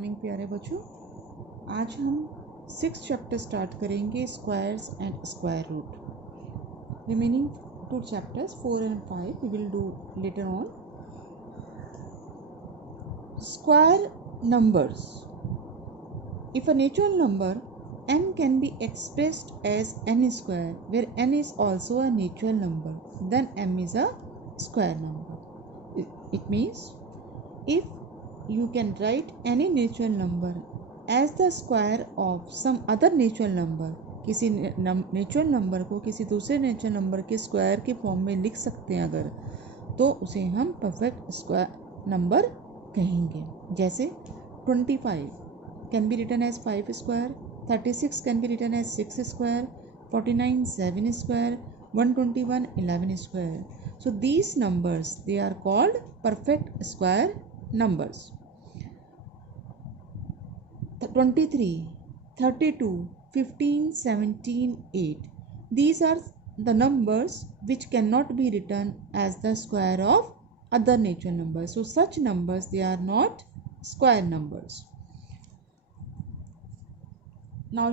Morning प्यारे बच्चों, आज हम 6th चैप्टर स्टार्ट करेंगे squares and square root. Remaining 2 chapters 4 and 5 we will do later on. Square numbers. If a natural number n can be expressed as n square, where n is also a natural number, then m is a square number. It means if you can write any natural number as the square of some other natural number, किसी natural number को किसी दूसरे natural number के square के form में लिख सकते हैं अगर, तो उसे हम परफेक्ट स्क्वायर नंबर कहेंगे। जैसे 25 can be written as 5 square, 36 can be written as 6 square, 49 7 square, 121 11 square. So these numbers they are called perfect square numbers. 23, 32, 15, 17, 8. These are the numbers which cannot be written as the square of other natural numbers. So such numbers they are not square numbers. Now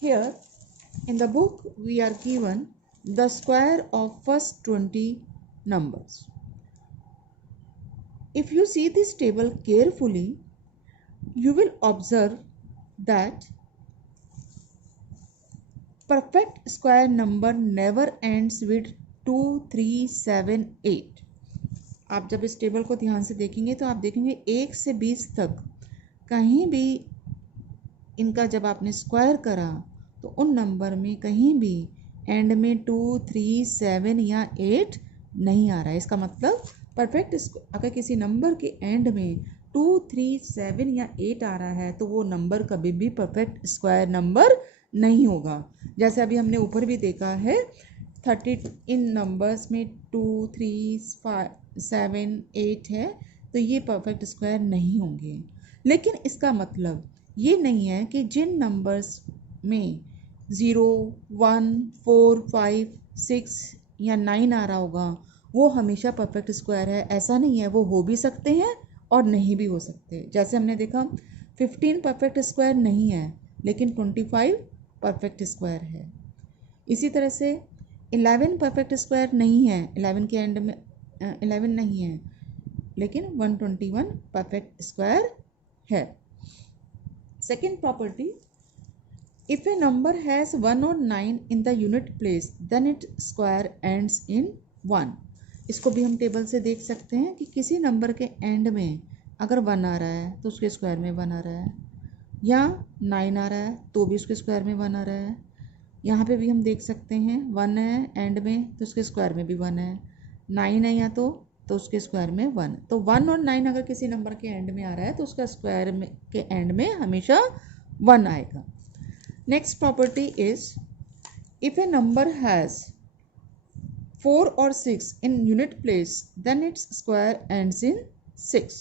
here in the book we are given the square of first 20 numbers. If you see this table carefully, you will observe that perfect square number never ends with 2, 3, 7, 8. आप जब इस table को ध्यान से देखेंगे तो आप देखेंगे 1 से 20 तक कहीं भी इनका जब आपने स्क्वायर करा तो उन नंबर में कहीं भी एंड में 2, 3, 7 या 8 नहीं आ रहा है। इसका मतलब परफेक्ट अगर किसी नंबर के एंड में 2, 3, 7 या 8 आ रहा है तो वो नंबर कभी भी परफेक्ट स्क्वायर नंबर नहीं होगा। जैसे अभी हमने ऊपर भी देखा है 30 इन नंबर्स में 2, 3, 5, 7, 8 है तो ये परफेक्ट स्क्वायर नहीं होंगे। लेकिन इसका मतलब ये नहीं है कि जिन नंबर्स में 0, 1, 4, 5, 6 या 9 आ रहा होगा वो हमेशा परफेक्ट स्क्वायर है, ऐसा नहीं है। वो हो भी सकते हैं और नहीं भी हो सकते। जैसे हमने देखा 15 परफेक्ट स्क्वायर नहीं है लेकिन 25 परफेक्ट स्क्वायर है। इसी तरह से 11 परफेक्ट स्क्वायर नहीं है, 11 के एंड में 11 नहीं है लेकिन 121 परफेक्ट स्क्वायर है। Second property, if a number has 1 or 9 in the unit place then its square ends in 1. इसको भी हम टेबल से देख सकते हैं कि किसी नंबर के एंड में अगर 1 आ रहा है तो उसके स्क्वायर में 1 आ रहा है, या 9 आ रहा है तो भी उसके स्क्वायर में 1 आ रहा है। यहाँ पे भी हम देख सकते हैं 1 है एंड में तो उसके स्क्वायर में भी 1 है, 9 है या तो उसके स्क्वायर में 1। तो 1 और 9 अगर किसी नंबर के एंड में आ रहा है तो उसका स्क्वायर में के एंड में हमेशा 1 आएगा। Next property is if A number has 4 or 6 in unit place then its square ends in 6.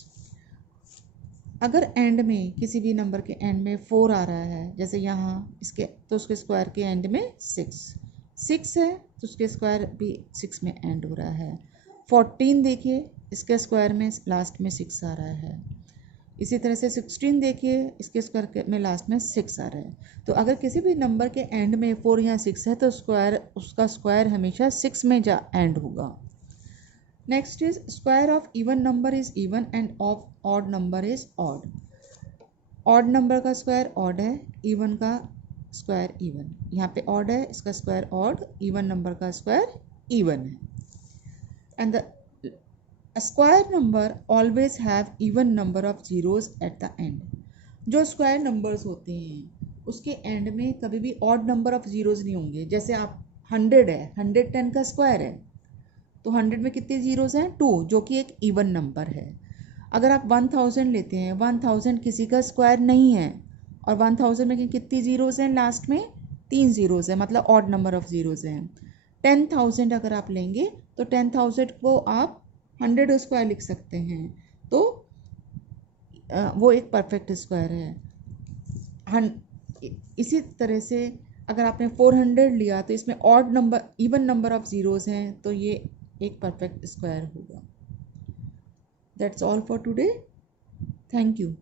अगर एंड में किसी भी नंबर के एंड में 4 आ रहा है, जैसे यहाँ इसके, तो उसके स्क्वायर के एंड में 6 है तो उसके स्क्वायर भी 6 में एंड हो रहा है। 14 देखिए इसके स्क्वायर में लास्ट में 6 आ रहा है। इसी तरह से 16 देखिए इसके स्क्वायर में लास्ट में 6 आ रहा है। तो अगर किसी भी नंबर के एंड में 4 या 6 है तो उसका स्क्वायर हमेशा 6 में एंड होगा। Next is square of even number is even end of odd number is odd. Odd number का स्क्वायर ऑड है, इवन का स्क्वायर इवन। यहाँ पे ऑड है, इसका स्क्वायर ऑड, इवन नंबर का स्क्वायर इवन है। And the A square number always have even number of zeros at the end. जो स्क्वायर नंबर्स होते हैं उसके एंड में कभी भी ऑड नंबर ऑफ जीरोस नहीं होंगे। जैसे आप 100 है, 110 का स्क्वायर है तो 100 में कितने जीरोस हैं? 2, जो कि एक इवन नंबर है। अगर आप 1000 लेते हैं, 1000 किसी का स्क्वायर नहीं है और 1000 में कितनी जीरोस हैं? लास्ट में 3 जीरोस है, मतलब ऑड नंबर ऑफ जीरोस हैं। 10,000 अगर आप लेंगे तो 10,000 को आप 100 स्क्वायर लिख सकते हैं, तो वो एक परफेक्ट स्क्वायर है। इसी तरह से अगर आपने 400 लिया तो इसमें odd number even number of zeros हैं तो ये एक परफेक्ट स्क्वायर होगा। That's all for today. Thank you.